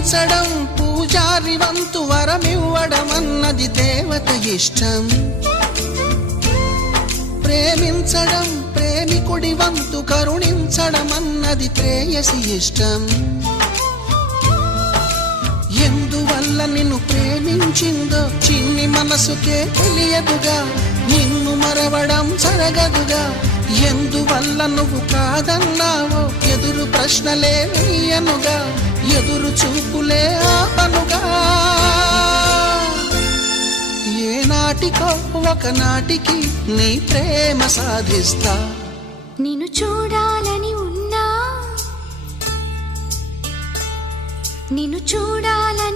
పూజించడం పూజారి వంతు వరమివ్వడం అన్నది దేవత ఇష్టం ప్రేమించడం ప్రేమికుడి వంతు కరుణించడం అన్నది ప్రేయసి ఇష్టం ఎందువల్ల నిన్ను ప్రేమించిందో చిన్ని మనసుకే తెలియదుగా నిన్ను మరవడం జరగదుగా ఎందువల్ల నువ్వు కాదన్నావో ఎదురు ప్రశ్నలే వేయనుగా ఎదురు చూపులే ఆపనుగా ఏనాటికో ఒకనాటికి నీ ప్రేమ సాధిస్తా నేను చూడాలని ఉన్నా నేను చూడాలని